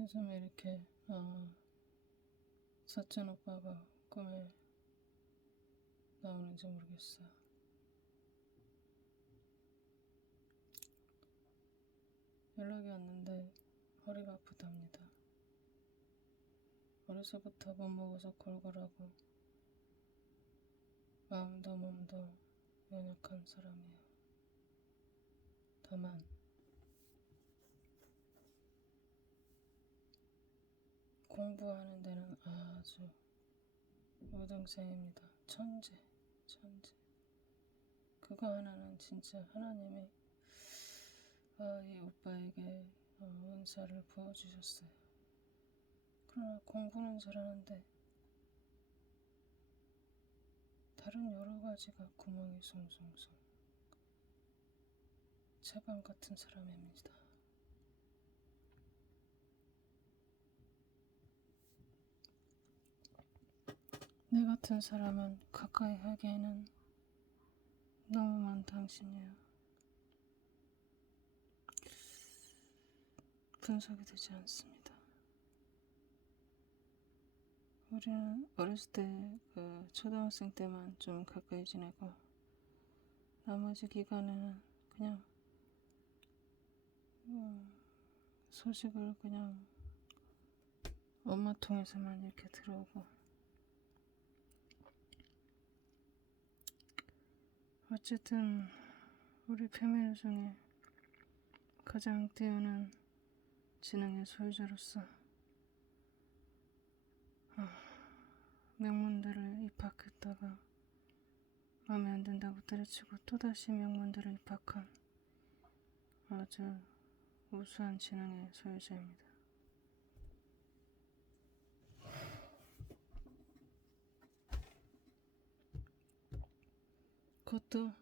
요즘에 이렇게 사촌 오빠가 꿈에 나오는지 모르겠어요. 연락이 왔는데 허리가 아프답니다. 어려서부터 못 먹어서 골골하고 마음도 몸도 연약한 사람이에요. 다만 공부하는 데는 아주 우등생입니다. 천재. 그거 하나는 진짜 하나님이 이 오빠에게 은사를 부어주셨어요. 그러나 공부는 잘하는데 다른 여러 가지가 구멍이 숭숭숭. 제방 같은 사람입니다. 내 같은 사람은 가까이 하기에는 너무 먼 당신이에요. 분석이 되지 않습니다. 우리는 어렸을 때 초등학생 때만 좀 가까이 지내고 나머지 기간에는 그냥 소식을 그냥 엄마 통해서만 이렇게 들어오고, 어쨌든 우리 패밀리 중에 가장 뛰어난 지능의 소유자로서 명문대를 입학했다가 마음에 안 든다고 때려치고 또다시 명문대를 입학한 아주 우수한 지능의 소유자입니다. 그것도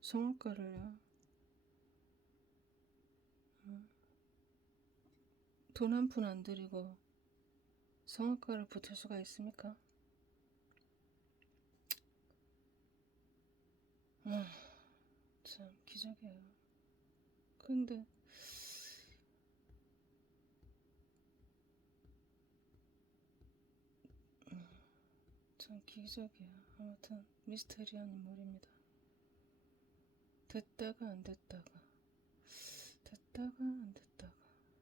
성악가를요. 돈 한 푼 안 들이고 성악가를 붙을 수가 있습니까? 참 기적이에요. 근데 참 기적이에요. 아무튼 미스테리한 인물입니다. 됐다가 안 됐다가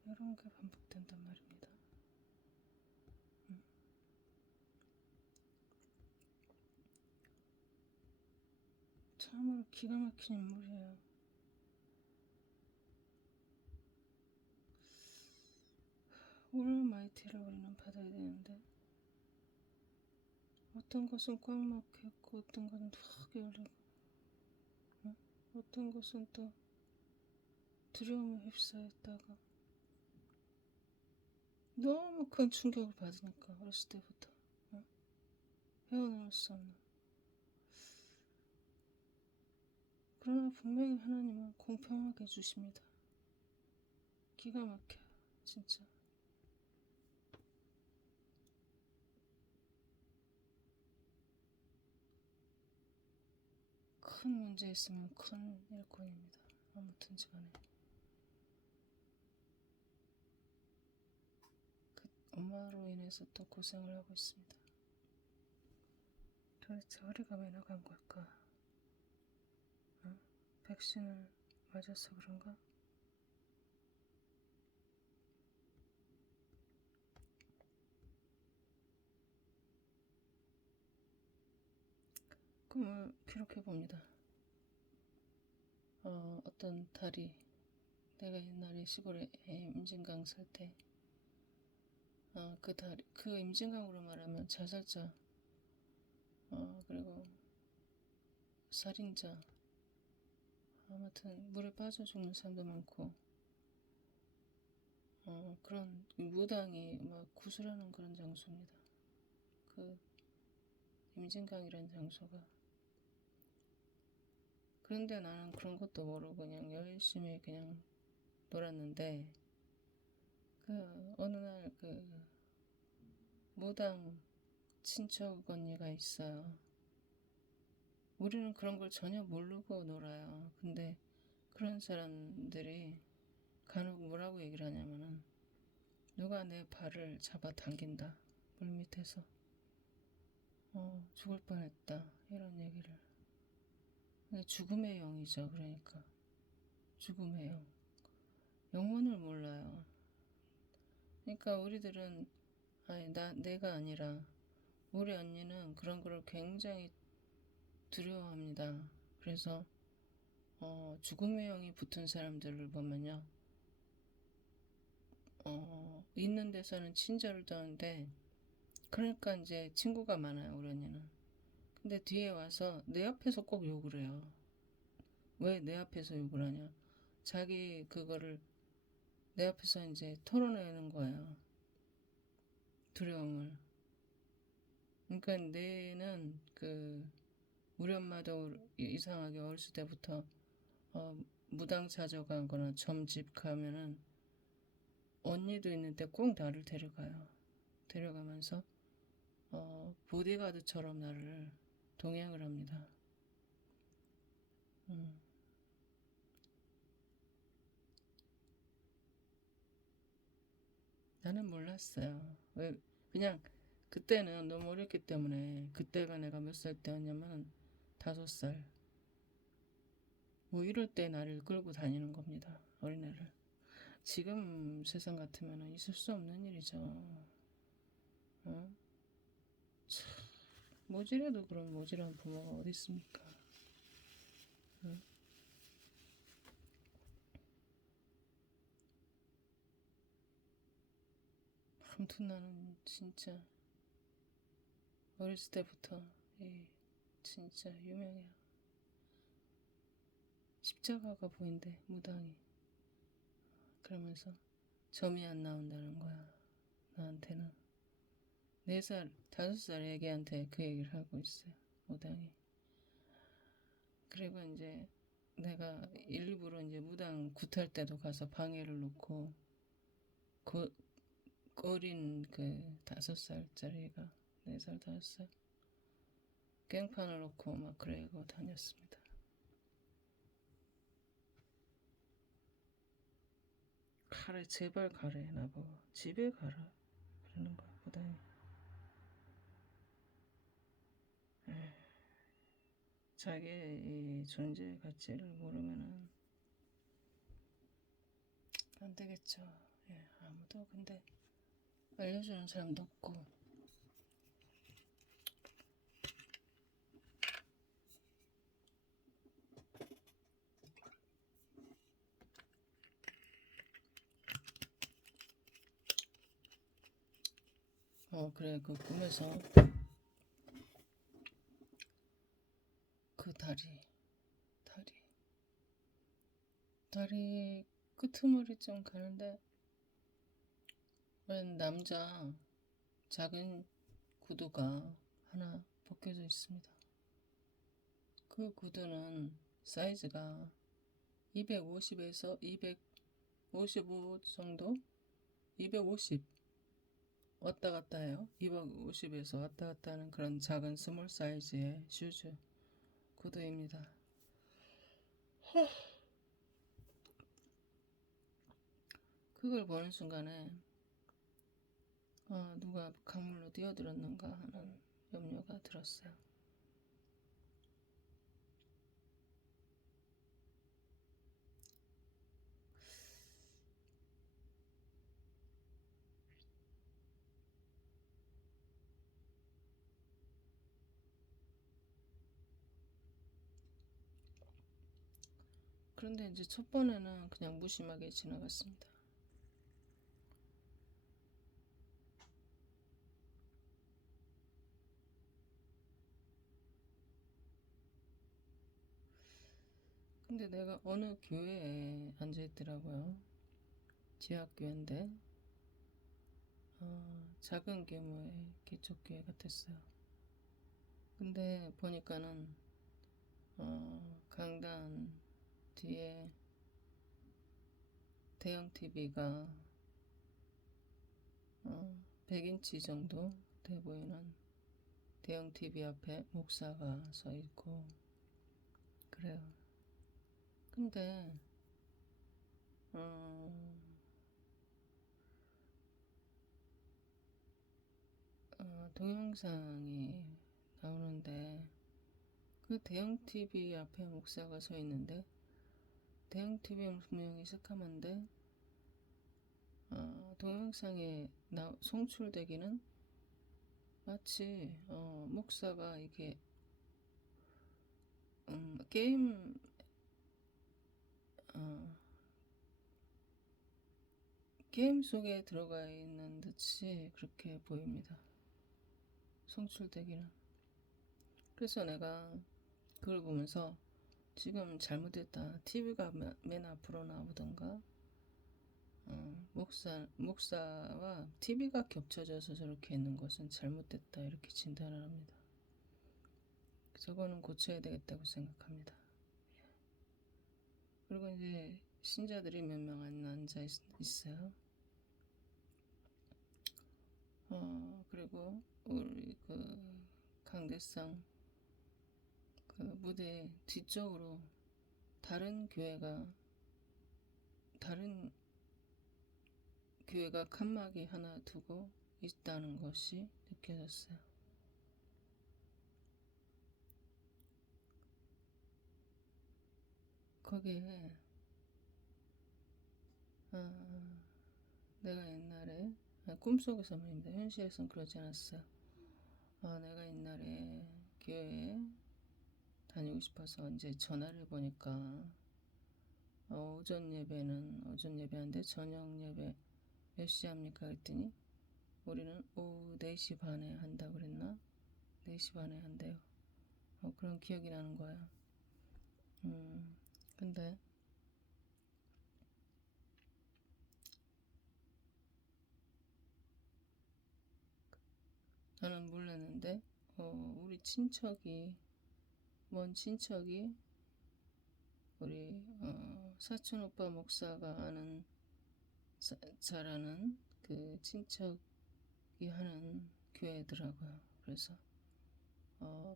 이런 게 반복된단 말입니다. 참으로 기가 막힌 인물이에요. 올마이티를 우리는 받아야 되는데 어떤 것은 꽉 막혀있고 어떤 것은 확 열리고 어떤 것은 또 두려움에 휩싸였다가 너무 큰 충격을 받으니까 어렸을 때부터 헤어나올 수 없는. 그러나 분명히 하나님은 공평하게 해주십니다. 기가 막혀요. 진짜. 큰 문제 있으면 큰 일꾼입니다. 아무튼지 간에 그 엄마로 인해서 또 고생을 하고 있습니다. 도대체 허리가 왜 나간 걸까? 백신을 맞아서 그런가? 꿈을 기록해봅니다. 어떤 달이, 내가 옛날에 시골에 임진강 살 때 그 달이, 그 임진강으로 말하면 자살자, 그리고 살인자, 아무튼 물에 빠져 죽는 사람도 많고 그런 무당이 막 구슬하는 그런 장소입니다. 그 임진강이라는 장소가. 그런데 나는 그런 것도 모르고 그냥 열심히 그냥 놀았는데 어느 날 무당 친척 언니가 있어요. 우리는 그런 걸 전혀 모르고 놀아요. 근데 그런 사람들이 간혹 뭐라고 얘기를 하냐면은 누가 내 발을 잡아 당긴다. 물밑에서. 죽을 뻔했다. 이런 얘기를. 근데 죽음의 영이죠. 그러니까. 죽음의 영. 영문을 몰라요. 그러니까 우리들은, 아니, 내가 아니라, 우리 언니는 그런 거를 굉장히 두려워합니다. 그래서, 죽음의 영이 붙은 사람들을 보면요. 있는 데서는 친절도 한데, 그러니까 이제 친구가 많아요, 우리 언니는. 근데 뒤에 와서 내 앞에서 꼭 욕을 해요. 왜 내 앞에서 욕을 하냐? 자기 그거를 내 앞에서 이제 털어내는 거예요. 두려움을. 그러니까 내는 우리 엄마도 이상하게 어렸을 때부터 무당 찾아가거나 점집 가면은 언니도 있는데 꼭 나를 데려가요. 데려가면서 보디가드처럼 나를 동행을 합니다. 나는 몰랐어요. 왜 그냥 그때는 너무 어렸기 때문에 그때가 내가 몇 살 때였냐면 5살. 뭐 이럴 때 나를 끌고 다니는 겁니다. 어린애를. 지금 세상 같으면 있을 수 없는 일이죠. 어? 모질해도 그런 모질한 부모가 어디 있습니까? 어? 아무튼 나는 진짜 어렸을 때부터 진짜 유명해요. 십자가가 보인대 무당이. 그러면서 점이 안 나온다는 거야. 나한테는. 4살, 5살 애기한테 그 얘기를 하고 있어요. 무당이. 그리고 이제 내가 일부러 이제 무당 굿할 때도 가서 방해를 놓고 그 어린 5살짜리가 4살, 5살 깽판을 놓고 막 그러고 다녔습니다. 가래, 제발 가래 나보고 집에 가라 그러는 거야 무당이. 자기의 이 존재 가치를 모르면은 안 되겠죠. 아무도 근데 알려주는 사람도 없고. 그래 그 꿈에서 그 다리 끄트머리 좀 가는데 웬 남자 작은 구두가 하나 벗겨져 있습니다. 그 구두는 사이즈가 250에서 255 정도? 250 왔다 갔다 해요. 250에서 왔다 갔다 하는 그런 작은 스몰 사이즈의 슈즈 구두입니다. 그걸 보는 순간에 누가 강물로 뛰어들었는가 하는 염려가 들었어요. 그런데 이제 첫 번에는 그냥 무심하게 지나갔습니다. 근데 내가 어느 교회에 앉아있더라고요. 지하교회인데 작은 규모의 기초교회 같았어요. 근데 보니까는 강단 뒤에 대형 TV가 100인치 정도 돼 보이는 대형 TV 앞에 목사가 서 있고 그래요. 근데 동영상이 나오는데 그 대형 TV 앞에 목사가 서 있는데 대형 TV는 분명히 새까만데 동영상에 송출되기는 마치 목사가 이게 게임 게임 속에 들어가 있는 듯이 그렇게 보입니다. 송출되기는. 그래서 내가 그걸 보면서 지금 잘못됐다. TV가 맨 앞으로 나오던가 목사와 TV가 겹쳐져서 저렇게 있는 것은 잘못됐다. 이렇게 진단을 합니다. 저거는 고쳐야 되겠다고 생각합니다. 그리고 이제 신자들이 몇 명 앉아 있어요. 그리고 우리 그 강대상 그 무대 뒤쪽으로 다른 교회가 칸막이 하나 두고 있다는 것이 느껴졌어요. 거기에 내가 옛날에 꿈속에서 말입니다. 현실에선 그러지 않았어요. 내가 옛날에 교회에 다니고 싶어서 이제 전화를 해보니까 오전 예배인데 저녁 예배 몇 시 합니까? 그랬더니 우리는 오후 4시 반에 한다고 그랬나? 4시 반에 한대요. 그런 기억이 나는 거야. 근데 나는 몰랐는데 우리 먼 친척이 우리 사촌 오빠 목사가 아는 잘 아는 그 친척이 하는 교회더라고요. 그래서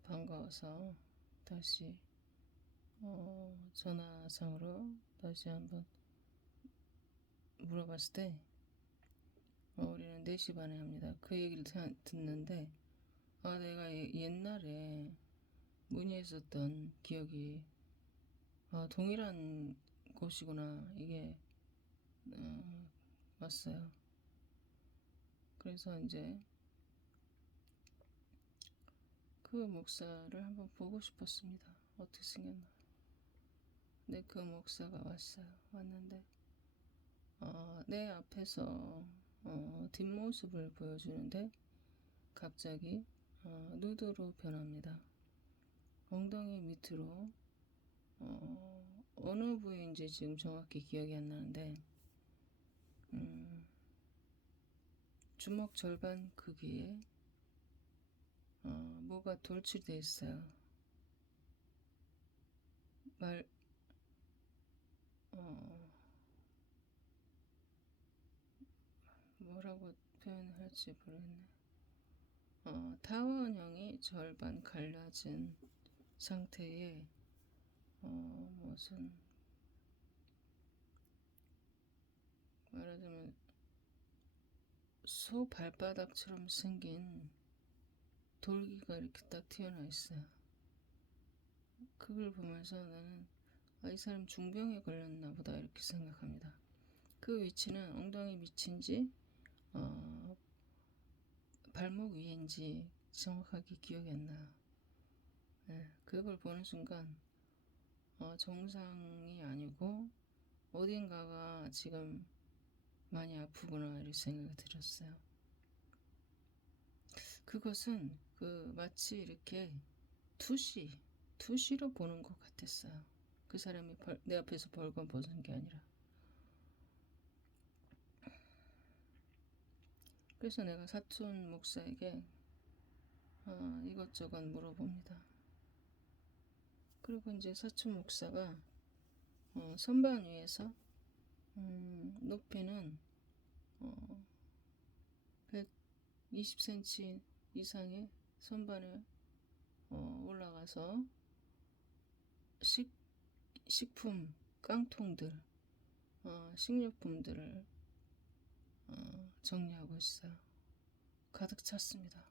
반가워서 다시 전화상으로 다시 한번 물어봤을 때 우리는 4시 반에 합니다. 그 얘기를 듣는데 내가 옛날에 문의했었던 기억이 동일한 곳이구나 이게 왔어요. 그래서 이제 그 목사를 한번 보고 싶었습니다. 어떻게 생겼나. 근데 그 목사가 왔는데 내 앞에서 뒷모습을 보여주는데 갑자기 누드로 변합니다. 엉덩이 밑으로 어느 부위인지 지금 정확히 기억이 안 나는데 주먹 절반 크기에 뭐가 돌출돼 있어요. 뭐라고 표현할지 모르겠네. 타원형이 절반 갈라진 상태에 무슨 말하자면 소 발바닥처럼 생긴 돌기가 이렇게 딱 튀어나와 있어요. 그걸 보면서 나는 이 사람 중병에 걸렸나 보다 이렇게 생각합니다. 그 위치는 엉덩이 밑인지 발목 위인지 정확하게 기억이 안 나요. 네, 그걸 보는 순간 정상이 아니고 어딘가가 지금 많이 아프구나 이런 생각이 들었어요. 그것은 마치 이렇게 투시로 보는 것 같았어요. 그 사람이 내 앞에서 벌건 벗은 게 아니라. 그래서 내가 사촌 목사에게 이것저것 물어봅니다. 그리고 이제 사촌 목사가 선반 위에서 높이는 120cm 이상의 선반에 올라가서 식품 깡통들 식료품들을 정리하고 있어요. 가득 찼습니다.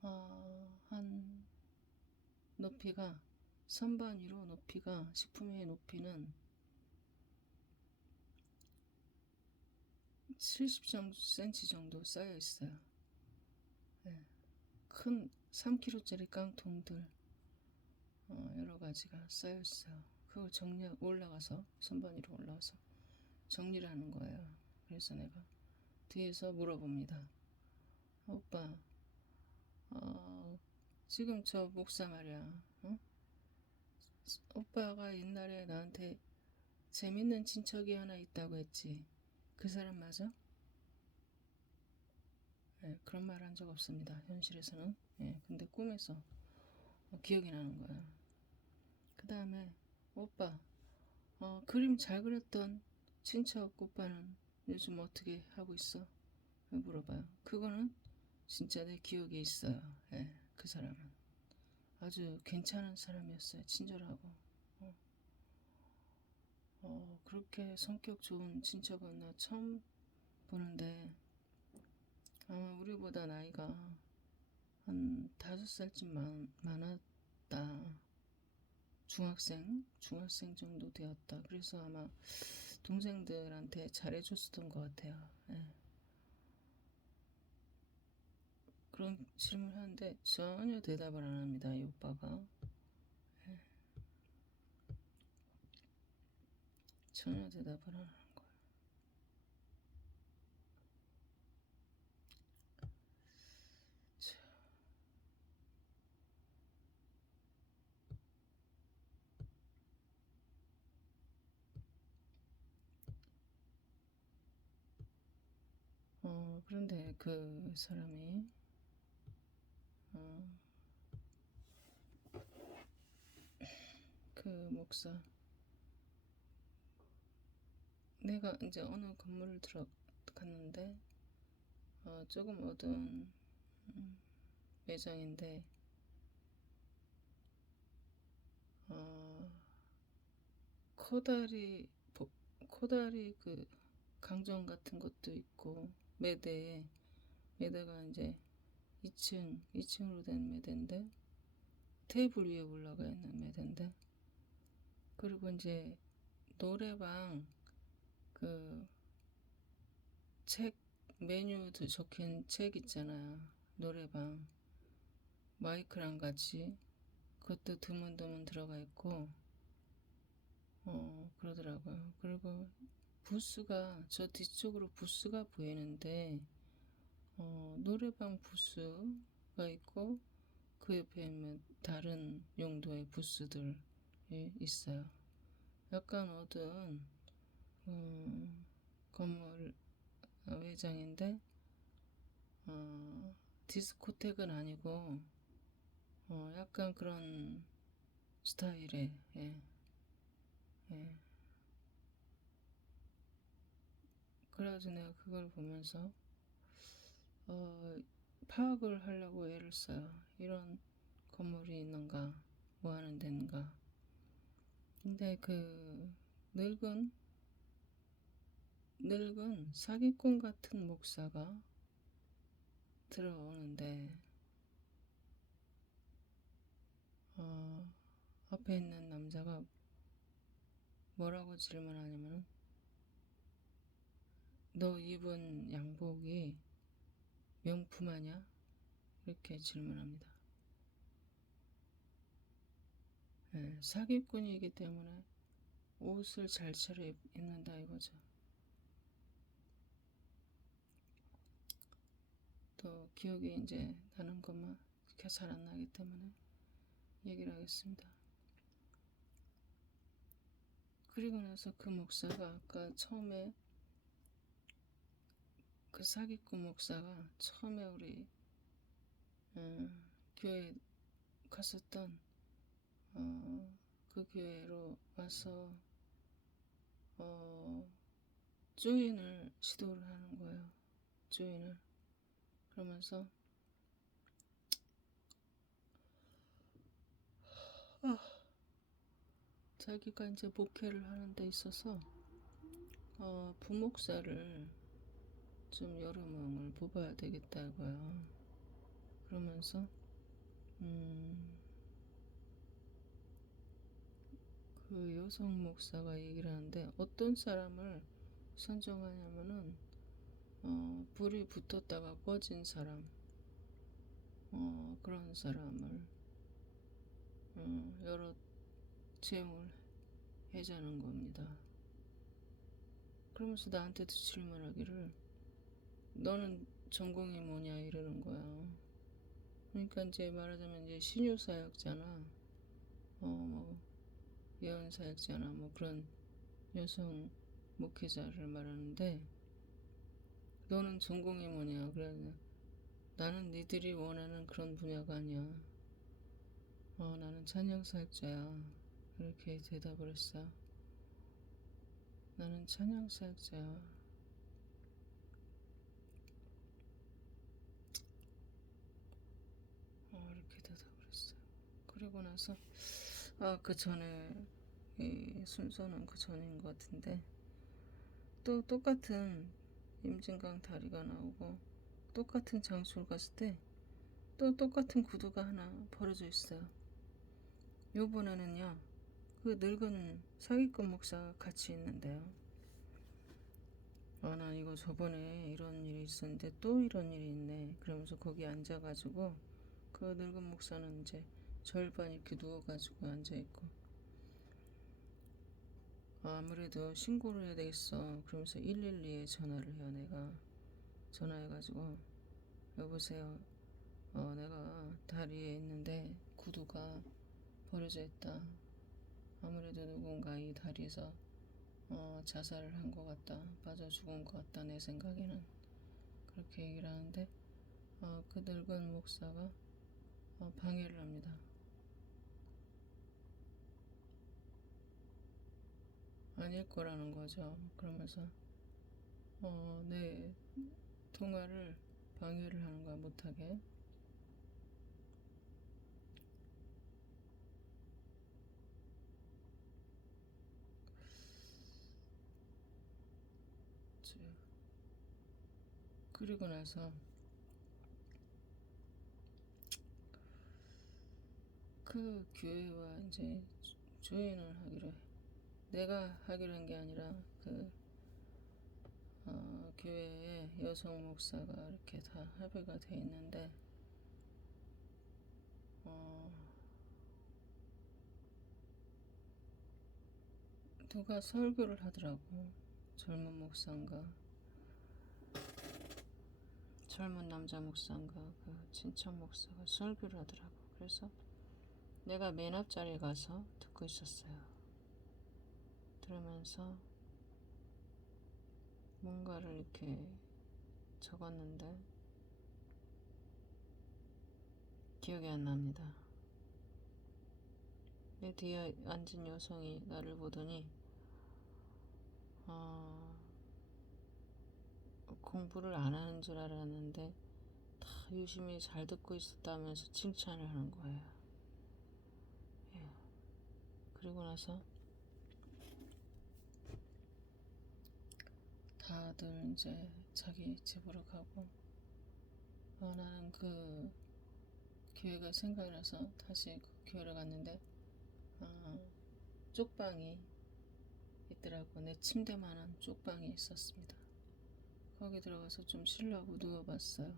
한 높이가 선반 위로 높이가 식품위의 높이는 70cm 정도 쌓여 있어요. 네. 큰 3kg짜리 깡통들 여러 가지가 쌓여 있어요. 그걸 올라가서 선반 위로 올라가서 정리를 하는 거예요. 그래서 내가 뒤에서 물어봅니다. 오빠, 지금 저 목사 말이야. 오빠가 옛날에 나한테 재밌는 친척이 하나 있다고 했지. 그 사람 맞아? 네, 그런 말 한 적 없습니다. 현실에서는. 네, 근데 꿈에서 기억이 나는 거야. 그 다음에 오빠, 그림 잘 그렸던 친척 오빠는 요즘 어떻게 하고 있어? 물어봐요. 그거는 진짜 내 기억에 있어요. 네, 그 사람은 아주 괜찮은 사람이었어요. 친절하고. 그렇게 성격 좋은 친척은 나 처음 보는데 아마 우리보다 나이가 한 5살쯤 많았다. 중학생 정도 되었다. 그래서 아마 동생들한테 잘해줬었던 것 같아요. 네. 그런 질문을 하는데 전혀 대답을 안 합니다. 이 오빠가. 네. 전혀 대답을 안 하는 거예요. 그런데 그 사람이 그 목사, 내가 이제 어느 건물을 들어갔는데 조금 어두운 매장인데 코다리 그 강정 같은 것도 있고 매대가 이제 2층으로 된 매대인데 테이블 위에 올라가 있는 매대인데, 그리고 이제 노래방 그 책 메뉴도 적힌 책 있잖아요. 노래방 마이크랑 같이 그것도 드문드문 들어가 있고 그러더라고요. 그리고 저 뒤쪽으로 부스가 보이는데 노래방 부스가 있고 그 옆에 있는 다른 용도의 부스들이 있어요. 약간 어두운 건물 외장인데 디스코텍은 아니고 약간 그런 스타일의 예. 그래가지고 내가 그걸 보면서 파악을 하려고 애를 써요. 이런 건물이 있는가, 뭐 하는 데인가. 근데 그 늙은 사기꾼 같은 목사가 들어오는데 앞에 있는 남자가 뭐라고 질문하냐면, 너 입은 양복이 명품 아냐? 이렇게 질문합니다. 네, 사기꾼이기 때문에 옷을 잘 차려입는다 이거죠. 또 기억이 이제 나는 것만 잘 안 나기 때문에 얘기를 하겠습니다. 그리고 나서 그 목사가 아까 처음에 그 사기꾼 목사가 처음에 우리 교회 갔었던 그 교회로 와서 조인을 시도를 하는 거예요. 조인을. 그러면서 자기가 이제 목회를 하는 데 있어서 부목사를 좀 여러 명을 뽑아야 되겠다고요. 그러면서 그 여성 목사가 얘기를 하는데 어떤 사람을 선정하냐면은 불이 붙었다가 꺼진 사람, 그런 사람을 여러 채용을 해자는 겁니다. 그러면서 나한테도 질문하기를 너는 전공이 뭐냐 이러는 거야. 그러니까 이제 말하자면 이제 신유사역자나 뭐 예언사역자나 뭐 그런 여성 목회자를 말하는데 너는 전공이 뭐냐 그래. 나는 니들이 원하는 그런 분야가 아니야. 나는 찬양사역자야. 이렇게 대답을 했어. 나는 찬양사역자야. 이렇게 대답을 했어요. 그리고 나서 그 전에 이 순서는 그 전인 것 같은데 또 똑같은 임진강 다리가 나오고 똑같은 장소를 갔을 때 또 똑같은 구두가 하나 버려져 있어요. 요번에는요 그 늙은 사기꾼 목사가 같이 있는데요. 나 이거 저번에 이런 일이 있었는데 또 이런 일이 있네. 그러면서 거기 앉아가지고 그 늙은 목사는 이제 절반 이렇게 누워가지고 앉아있고 아무래도 신고를 해야 되겠어. 그러면서 112에 전화를 해요. 내가 전화해가지고 여보세요. 내가 다리에 있는데 구두가 버려져 있다. 아무래도 누군가 이 다리에서 자살을 한 것 같다. 빠져 죽은 것 같다. 내 생각에는 그렇게 얘기를 하는데 그 늙은 목사가 방해를 합니다. 아닐 거라는 거죠. 그러면서 내 통화를 방해를 하는 거야. 못하게. 그리고 나서 그 교회와 이제 조인을 하기로 해. 내가 하기로 한 게 아니라 그 교회에 여성 목사가 이렇게 다 합의가 돼 있는데 누가 설교를 하더라고. 젊은 목사인가 젊은 남자 목사인가 그 친척 목사가 설교를 하더라고. 그래서 내가 맨 앞자리에 가서 듣고 있었어요. 들으면서 뭔가를 이렇게 적었는데 기억이 안 납니다. 내 뒤에 앉은 여성이 나를 보더니 공부를 안 하는 줄 알았는데 다 유심히 잘 듣고 있었다면서 칭찬을 하는 거예요. 예. 그리고 나서 다들 이제 자기 집으로 가고 나는 그 교회가 생각이 나서 다시 그 교회를 갔는데 쪽방이 있더라고. 내 침대만한 쪽방이 있었습니다. 거기 들어가서 좀 쉬려고 누워봤어요.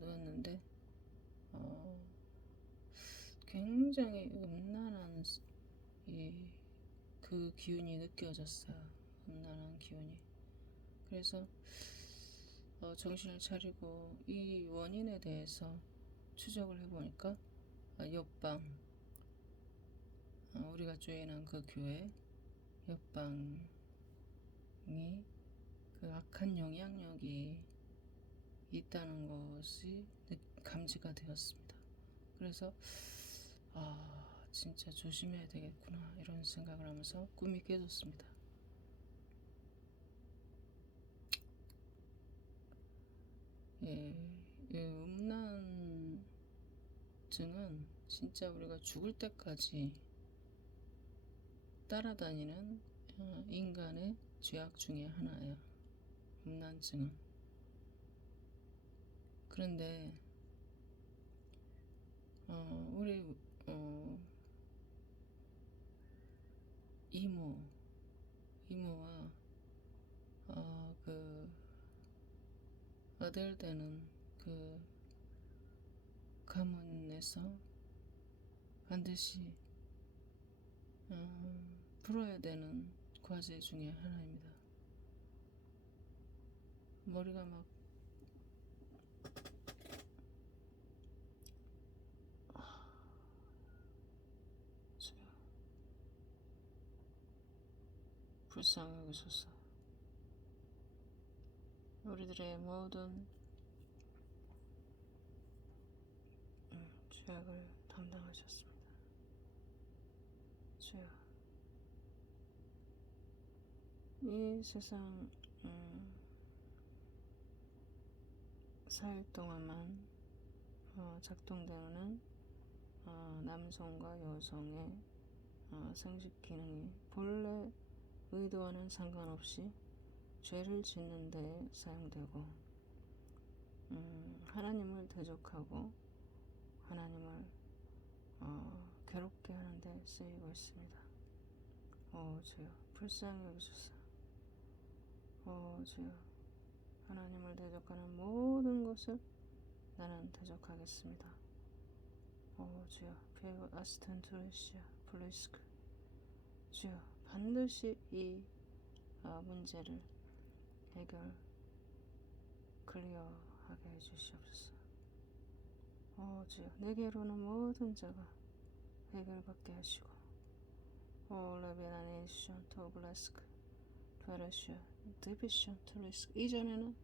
누웠는데 굉장히 음란한 그 기운이 느껴졌어요. 음란한 기운이. 그래서 정신을 차리고 이 원인에 대해서 추적을 해보니까 옆방 우리가 조인한 그 교회 옆방이 그 악한 영향력이 있다는 것이 감지가 되었습니다. 그래서 진짜 조심해야 되겠구나 이런 생각을 하면서 꿈이 깨졌습니다. 음란증은 진짜 우리가 죽을 때까지 따라다니는 인간의 죄악 중에 하나예요. 음란증은. 그런데 우리 이모와 그 아들 되는 그 가문에서 반드시 풀어야 되는 과제 중에 하나입니다. 머리가 막 불쌍하게 줬어. 우리들의 모든 죄악을 담당하셨습니다. 주여, 이 세상 4일 동안만 작동되는 남성과 여성의 생殖 기능이 본래 의도와는 상관없이 죄를 짓는 데 사용되고 하나님을 대적하고 하나님을 괴롭게 하는 데 쓰이고 있습니다. 주여, 불쌍히 여기소서. 주여, 하나님을 대적하는 모든 것을 나는 대적하겠습니다. 주여, 피에고 아스탄트레시아 플레이스크. 주여, 반드시 이 문제를 해결 클리어하게 해주시옵소서. 주여, 내게로는 모든 자가 해결받게 하시고 레베나네이션 토블레스크 페르시아 디비션 트리스크. 이전에는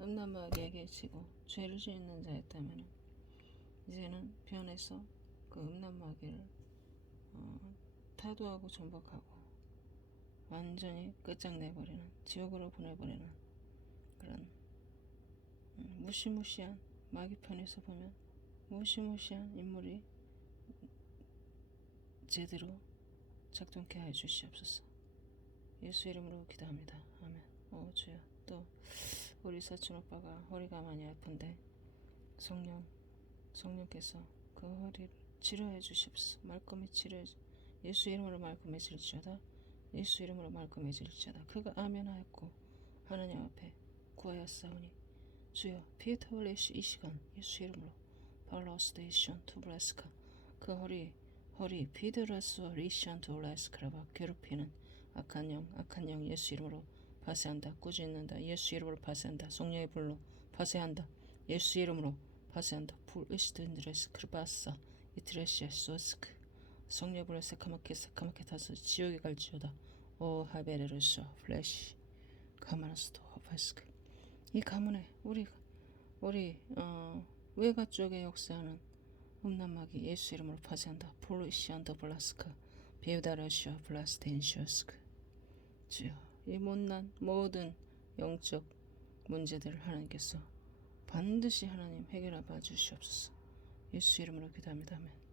음란마귀에게 지고 죄를 짓는 자였다면 이제는 변해서 그 음란마귀를 타도하고 전복하고 완전히 끝장내버리는, 지옥으로 보내버리는 그런 무시무시한, 마귀 편에서 보면 무시무시한 인물이 제대로 작동케 해주시옵소서. 예수 이름으로 기도합니다. 아멘. 주여, 또 우리 사촌 오빠가 허리가 많이 아픈데 성령께서 그 허리를 치료해 주시옵소서. 말끔히 치료해 예수 이름으로 말끔해질지어다. 예수 이름으로 말끔해질지어다. 그가 아멘하였고 하나님 앞에 구하였사오니 주여, 피에타블레시 이 시간 예수 이름으로 발로스테이션 투브레스카 그 허리 피드라스와 리시안 투브레스카라바 괴롭히는 악한 영 예수 이름으로 파쇄한다. 꾸짖는다. 예수 이름으로 파쇄한다. 성령의 불로 파쇄한다. 예수 이름으로 파쇄한다. 풀 이스트인드레스 크르바사 이트레시아 소스크 성령의 불로 새카맣게 타서 지옥에 갈지어다. 하베레르쇼 플래시 가마나스토 허파스크. 이 가문에 우리 외가 쪽에 역사하는 음란마귀 예수 이름으로 파쇄한다. 폴리시안더 블라스카 베우다라시아 블라스텐시오스크. 주여, 이 못난 모든 영적 문제들을 하나님께서 반드시 하나님 해결해 봐 주시옵소서. 예수 이름으로 기도합니다. 아멘.